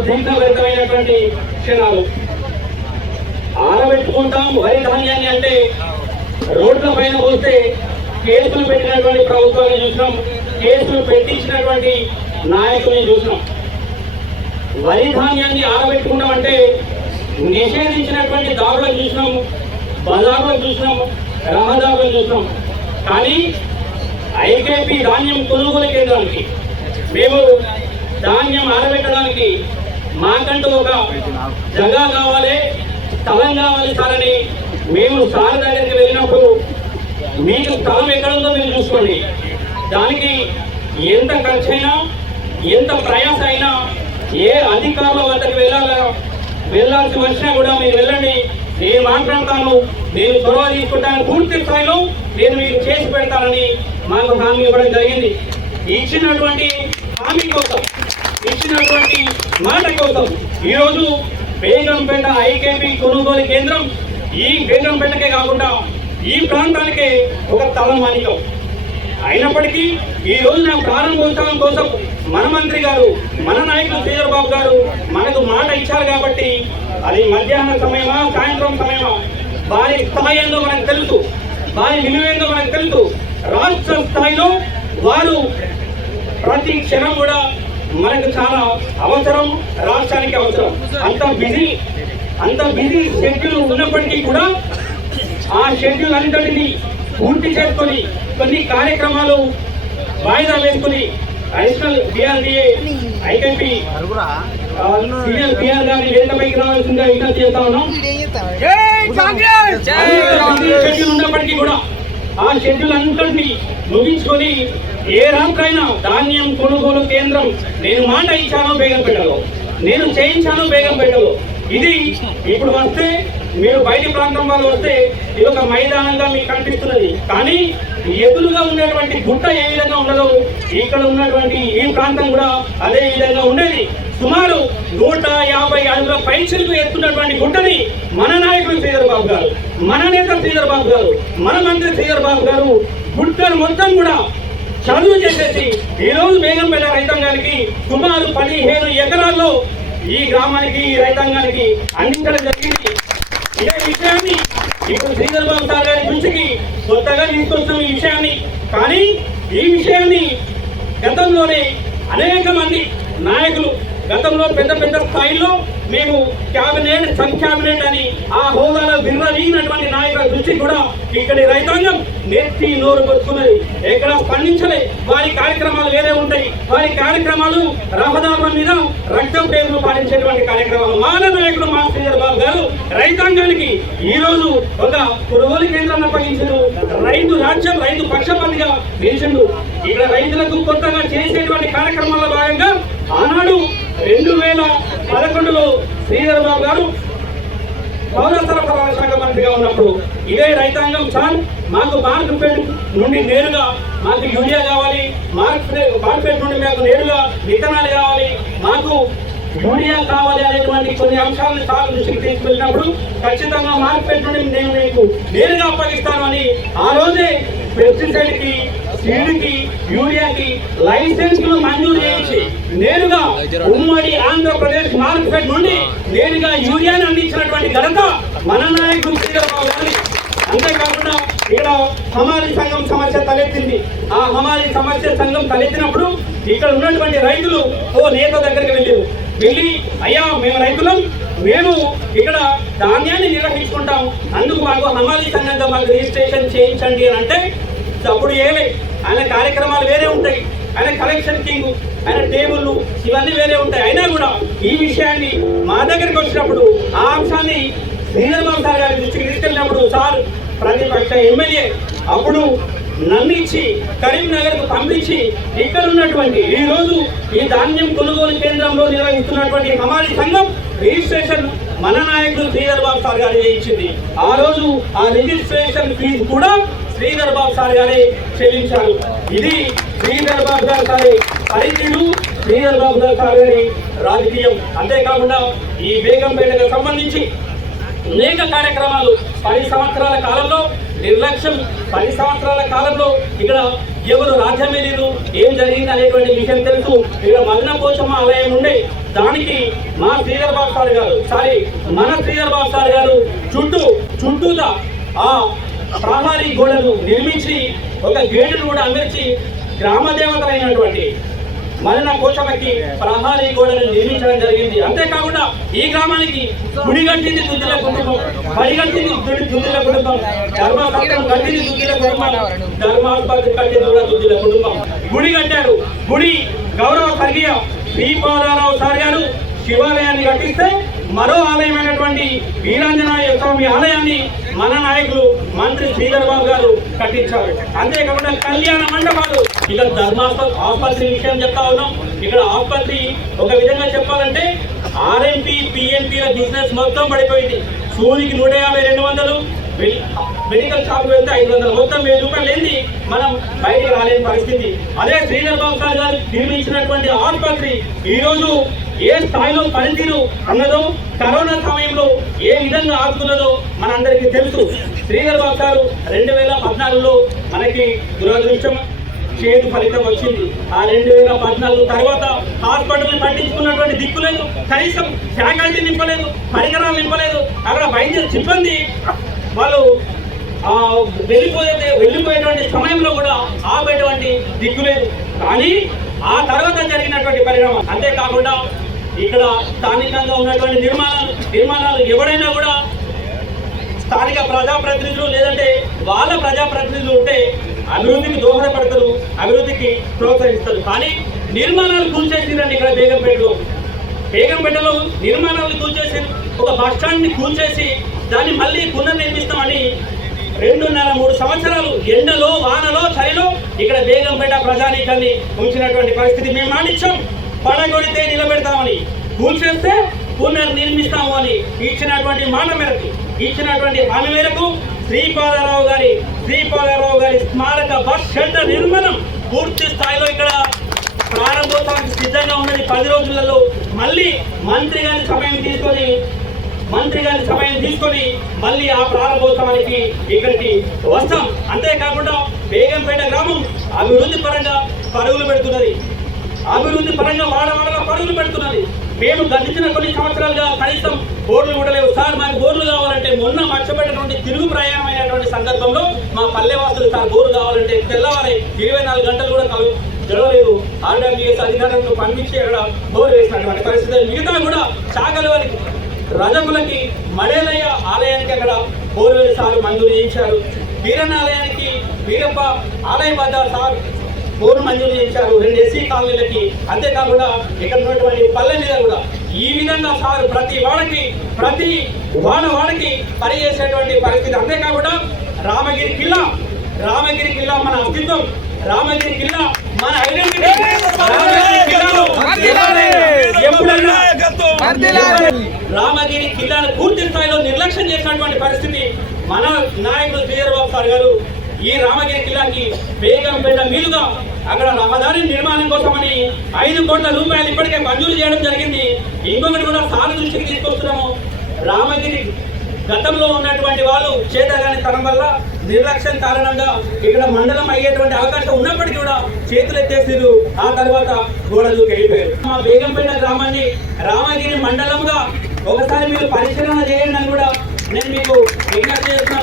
ఉద్రిక్తమైనటువంటి క్షణాలు. ఆరబెట్టుకుంటాం వరి ధాన్యాన్ని అంటే రోడ్ల పైన పోస్తే కేసులు పెట్టినటువంటి ప్రభుత్వాన్ని చూసినాం కేసులు పెట్టించినటువంటి నాయకుల్ని చూసినాం. వరి ధాన్యాన్ని ఆరబెట్టుకుంటాం అంటే నిషేధించినటువంటి దారులను చూసినాం బజార్లను చూసినాం రహదారులను చూసినాం. కానీ ఐకేపీ ధాన్యం కొనుగోలు కేంద్రానికి మేము ధాన్యం ఆరబెట్టడానికి మాకంటూ ఒక జగా కావాలి స్థలం కావాలి సార్ అని మేము సార్ దగ్గరికి వెళ్ళినప్పుడు మీకు స్థలం ఎక్కడుందో మీరు చూసుకోండి. దానికి ఎంత ఖర్చు అయినా ఎంత ప్రయాస అయినా ఏ అధికారుల వద్దకు వెళ్ళాలా వెళ్ళాల్సి వచ్చినా కూడా మీరు వెళ్ళండి. నేను మాట్లాడతాను నేను చొరవ తీసుకుంటాను పూర్తి స్థాయిలో నేను మీకు చేసి పెడతానని మాకు హామీ ఇవ్వడం జరిగింది. ఇచ్చినటువంటి హామీ కోసం ఇచ్చినటువంటి మాట కోసం ఈరోజు బేగంపేట ఐకేపీ కొనుగోలు కేంద్రం ఈ బేగంపేటకే కాకుండా ఈ ప్రాంతానికే ఒక తలమానికం అయినప్పటికీ ఈ రోజు నా ప్రారంభోత్సవం కోసం మన మంత్రి గారు మన నాయకులు శ్రీధర్బాబు గారు మనకు మాట ఇచ్చారు కాబట్టి అది మధ్యాహ్నం సమయమా సాయంత్రం సమయమా? వారి స్థాయి ఏందో మనకు తెలుసు. వారి విలువేందో మనకు తెలుసు. రాష్ట్ర స్థాయిలో వారు ప్రతి క్షణం కూడా మనకు చాలా అవసరం రాష్ట్రానికి అవసరం. అంత బిజీ అంత బిజీ షెడ్యూల్ ఉన్నప్పటికీ కూడా ఆ షెడ్యూల్ అంతటిని పూర్తి చేసుకొని కొన్ని కార్యక్రమాలు వాయిదా వేసుకుని additional DRDA IKP CM BR గారిని వేదికపైకి రావాల్సిందిగా విజ్ఞప్తి చేస్తా ఉన్నాం. షెడ్యూల్ ఉన్నప్పటికీ కూడా ఆ షెడ్యూల్ అంతటిని ముగించుకొని ఏ రాత్రైనా ధాన్యం కొనుగోలు కేంద్రం నేను మాట ఇచ్చాను బేగంపేటలో నేను చేయించాను బేగంపేటలో ఇది ఇప్పుడు వస్తే మీరు బయటి ప్రాంతం వాళ్ళు వస్తే ఇది ఒక మైదానంగా మీకు కనిపిస్తున్నది. కానీ ఎదురుగా ఉన్నటువంటి గుట్ట ఏ విధంగా ఉండదు ఇక్కడ ఉన్నటువంటి ఈ ప్రాంతం కూడా అదే విధంగా ఉండేది. సుమారు నూట యాభై అడుగుల పైచలకు ఎత్తున్నటువంటి గుట్టని మన నాయకుడు శ్రీధర్ బాబు గారు మన నేత శ్రీధర్ బాబు గారు మన మంత్రి శ్రీధర్ బాబు గారు గుట్టను మొత్తం కూడా చదువు చేసేసి ఈ రోజు బేగంపేట రైతాంగానికి సుమారు పదిహేను ఎకరాల్లో ఈ గ్రామానికి ఈ రైతాంగానికి అందించడం జరిగింది. ఇదే విషయాన్ని ఇప్పుడు శ్రీధర్ బాబు సార్ గారి దృష్టికి కొత్తగా తీసుకొస్తున్న ఈ విషయాన్ని. కానీ ఈ విషయాన్ని గతంలోనే అనేక మంది నాయకులు గతంలో పెద్ద పెద్ద స్థాయిలో మేము క్యాబినెట్ సబ్ క్యాబినెట్ అని ఆ హోదాలో విర్రవీనటువంటి నాయకుల దృష్టి కూడా ఇక్కడ రైతాంగం నెత్తి నోరు పెట్టుకున్నది ఎక్కడ స్పందించలే వారి కార్యక్రమాలు వేరే ఉంటాయి. వారి కార్యక్రమాలు రహదారుల మీద రక్తం పేరును పాటించేటువంటి కార్యక్రమాలు. మానవ నాయకుడు మా శ్రీధర్ బాబు గారు రైతాంగానికి ఈ రోజు ఒక కొనుగోలు కేంద్రాన్ని అప్పగించారు. రైతు రాజ్యం రైతు పక్షపాతిగా నిలిచిండు. ఇక్కడ రైతులకు కొత్తగా చేసేటువంటి కార్యక్రమాల్లో భాగంగా ఆనాడు రెండు వేల పదకొండులో శ్రీధర్ బాబు గారు ఉన్నప్పుడు ఇదే రైతాంగం సార్. మాకు మార్క్పేట్ నుండి నేరుగా మాకు యూరియా కావాలి. మార్కెట్ మార్క్పేట్ నుండి మాకు నేరుగా విత్తనాలు కావాలి. మాకు యూరియా కావాలి అనేటువంటి కొన్ని అంశాలను సార్ దృష్టికి తీసుకెళ్ళినప్పుడు ఖచ్చితంగా మార్కెట్ నుండి నేను మీకు నేరుగా అప్పగిస్తాను అని ఆ రోజే పెస్టిసైడ్కి సీడ్కి యూరియాకి లైసెన్సులు మంజూరు చేయించి నేరుగా ఉమ్మడి ఆంధ్రప్రదేశ్ మార్కెట్ నుండి నేరుగా యూరియాను అందించినటువంటి ఘనత మన నాయకులు శ్రీధర్ అంతేకాకుండా ఇక్కడ హమాలి సంఘం సమస్య తలెత్తింది. ఆ హమాలి సమస్య సంఘం తలెత్తినప్పుడు ఇక్కడ ఉన్నటువంటి రైతులు ఓ నేత దగ్గరికి వెళ్ళారు. వెళ్ళి అయ్యా మేము రైతులం. మేము ఇక్కడ ధాన్యాన్ని నిర్వహించుకుంటాం. అందుకు మాకు హమాలి సంఘంగా మాకు రిజిస్ట్రేషన్ చేయించండి అని అంటే అప్పుడు ఏమే? ఆయన కార్యక్రమాలు వేరే ఉంటాయి. ఆయన కలెక్షన్ కింగ్ ఆయన టేబుళ్ళు ఇవన్నీ వేరే ఉంటాయి. అయినా కూడా ఈ విషయాన్ని మా దగ్గరికి వచ్చినప్పుడు ఆ అంశాన్ని నీలమాం సార్ గారి దృష్టికి తీసుకెళ్ళినప్పుడు సార్ ప్రతిపక్ష ఎమ్మెల్యే అప్పుడు నన్ను ఇచ్చి కరీంనగర్ పంపించి ఇక్కడ ఉన్నటువంటి ఈ రోజు ఈ ధాన్యం కొనుగోలు కేంద్రంలో నిర్వహిస్తున్నటువంటి హమాలి సంఘం రిజిస్ట్రేషన్ మన నాయకుడు శ్రీధర్ బాబు సార్ గారు చేయించింది ఆ రోజు ఆ రిజిస్ట్రేషన్ ఫీజు కూడా శ్రీధర్ బాబు సార్ గారే చెల్లించారు. ఇది శ్రీధర్ బాబు గారు సారి పరిధిలు శ్రీధర్ బాబు గారు సార్ గారి రాజకీయం. అంతేకాకుండా ఈ బేగంపేటకు సంబంధించి అనేక కార్యక్రమాలు పది సంవత్సరాల కాలంలో నిర్లక్ష్యం పది సంవత్సరాల కాలంలో ఇక్కడ ఎవరు రాజ్యం ఏం జరిగింది అనేటువంటి విషయం తెలుసు ఇక్కడ మగ్న పోషమ్మ ఆలయం ఉండే దానికి మా శ్రీధర్ బాబు సార్ గారు సారీ మన శ్రీధర్ బాబు సార్ గారు చుట్టూ చుట్టూతా ఆ ప్రహారీ గోడను నిర్మించి ఒక గేటును కూడా అమర్చి గ్రామ దేవతలైనటువంటి మరణ కోశమకి ప్రహారీ గోడను నిర్మించడం జరిగింది. అంతేకాదు ఈ గ్రామానికి గుడి కట్టింది దుద్దుల కుటుంబం పడి కట్టింది దుద్దుల కుటుంబం ధర్మసత్రం కట్టింది దుద్దుల కుటుంబం ధర్మాసుపత్రి కట్టింది కూడా దుద్దుల కుటుంబం. గుడి కట్టారు. గుడి గౌరవ స్వర్గీయ శ్రీపాదారావు సార్ గారు శివాలయాన్ని కట్టిస్తే మరో ఆలయమైనటువంటి వీరాంజనాయ స్వామి ఆలయాన్ని మన నాయకులు మంత్రి శ్రీధర్ బాబు గారు కట్టించారు. అంతేకాకుండా కళ్యాణ మండపాలు. ఇక్కడ ధర్మాస్పత్రి ఆసుపత్రి విషయం చెప్తా ఉన్నాం. ఇక్కడ ఆసుపత్రి ఒక విధంగా చెప్పాలంటే ఆర్ఎంపీ పిఎన్పీల బిజినెస్ మొత్తం పడిపోయింది. సూదికి నూట యాభై రెండు వందలు మెడికల్ షాప్ వెళ్తే ఐదు వందలు. మొత్తం వెయ్యి రూపాయలు ఏంది మనం బయటకు రాలేని పరిస్థితి. అదే శ్రీధర్ బాబు సార్ గారు నిర్మించినటువంటి ఆసుపత్రి ఈ రోజు ఏ స్థాయిలో పనితీరు అన్నదో కరోనా సమయంలో ఏ విధంగా ఆదుతున్నదో మనందరికీ తెలుసు. శ్రీధర్ బాబు గారు రెండు వేల పద్నాలుగులో మనకి దురదృష్టం చేదు ఫలితం వచ్చింది. ఆ రెండు వేల పద్నాలుగు తర్వాత హాస్పిటల్ పట్టించుకున్నటువంటి దిక్కు లేదు. కనీసం ఫ్యాకల్టీ నింపలేదు పరికరాలు నింపలేదు. అక్కడ వైద్య సిబ్బంది వాళ్ళు ఆ వెళ్ళిపోయే వెళ్ళిపోయేటువంటి సమయంలో కూడా ఆపేటువంటి దిక్కు లేదు. కానీ ఆ తర్వాత జరిగినటువంటి పరిణామం. అంతేకాకుండా ఇక్కడ స్థానికంగా ఉన్నటువంటి నిర్మాణాలు నిర్మాణాలు ఎవరైనా కూడా స్థానిక ప్రజాప్రతినిధులు లేదంటే వాళ్ళ ప్రజాప్రతినిధులు ఉంటే అభివృద్ధికి దోహదపడతారు అభివృద్ధికి ప్రోత్సహిస్తారు. కానీ నిర్మాణాలు కూల్చేసిందండి ఇక్కడ బేగంపేటలో. బేగంపేటలో నిర్మాణాలు కూల్చేసి ఒక బస్ కూల్చేసి దాన్ని మళ్ళీ పునర్నిర్మిస్తామని రెండున్నర మూడు సంవత్సరాలు ఎండలో వానలో చలిలో ఇక్కడ బేగంపేట ప్రజానీకాన్ని ఉంచినటువంటి పరిస్థితి మేము మాటిచ్చాం పడగొడితే నిలబెడతామని కూల్చేస్తే పునర్నిర్మిస్తాము అని ఇచ్చినటువంటి మాట మేరకు ఇచ్చినటువంటి హామీ మేరకు శ్రీపాదరావు గారి శ్రీపాదరావు గారి స్మారక బస్ షెల్టర్ నిర్మాణం పూర్తి స్థాయిలో ఇక్కడ ప్రారంభోత్సవానికి సిద్ధంగా ఉన్నది. పది రోజులలో మళ్ళీ మంత్రి గారి సమయం తీసుకొని మంత్రి గారి సమయం తీసుకొని మళ్ళీ ఆ ప్రారంభోత్సవానికి ఇక్కడికి వస్తాం. అంతేకాకుండా బేగంపేట గ్రామం అభివృద్ధి పరంగా పరుగులు పెడుతున్నది. అభివృద్ధి పరంగా వాడవాడగా పరుగులు పెడుతున్నది. మేము గడిచిన కొన్ని సంవత్సరాలుగా కనీసం బోర్లు కూడా లేవు సార్ మాకు బోర్లు కావాలంటే మొన్న మర్చిపెట్టినటువంటి తిరుగు ప్రయాణం అయినటువంటి సందర్భంలో మా పల్లెవాసులు సార్ బోర్లు కావాలంటే తెల్లవారి ఇరవై నాలుగు గంటలు కూడా కలు జరగలేదు. ఆర్డబ్ల్యూఎస్ అధికారులను పంపించి అక్కడ బోర్ వేసినటువంటి పరిస్థితి. మిగతా కూడా చాకలి వారికి రజకులకి మడేలయ్య ఆలయానికి అక్కడ బోర్లు సార్ మంజూరు చేయించారు. వీరణ ఆలయానికి వీరప్ప ఆలయం వద్ద సార్ బోరు మంజూరు చేయించారు రెండు ఎస్సీ కాలనీలకి. అంతేకాకుండా ఇక్కడ ఉన్నటువంటి పల్లె మీద కూడా ఈ విధంగా సార్ ప్రతి వాడకి ప్రతి వాడ వాడకి పనిచేసేటువంటి పరిస్థితి. అంతేకాకుండా రామగిరి కిల్లా రామగిరి కిల్లా మన అస్తిత్వం రామగిరి కిల్లా మన ఐడెంటిటీ రామగిరి కిల్లాను పూర్తి స్థాయిలో నిర్లక్ష్యం చేసినటువంటి పరిస్థితి మన నాయకుడు శ్రీధరబాబు సార్ గారు ఈ రామగిరి కిల్లాకి బేగంపేట మీదుగా అక్కడ రహదారి నిర్మాణం కోసమని ఐదు కోట్ల రూపాయలు ఇప్పటికే మంజూరు చేయడం జరిగింది. ఇంకొకటి కూడా సాగు దృష్టికి తీసుకొస్తున్నాము. రామగిరి గతంలో ఉన్నటువంటి వాళ్ళు చేతగాని తరం వల్ల నిర్లక్ష్యం కారణంగా ఇక్కడ మండలం అయ్యేటువంటి అవకాశం ఉన్నప్పటికీ కూడా చేతులు ఎత్తేసారు ఆ తర్వాత గోడ వెళ్ళిపోయారు మా బేగంపేట గ్రామాన్ని రామగిరి మండలంగా ఒకసారి మీరు పరిశీలన చేయండి అని కూడా నేను మీకు విజ్ఞప్తి చేస్తున్నాను.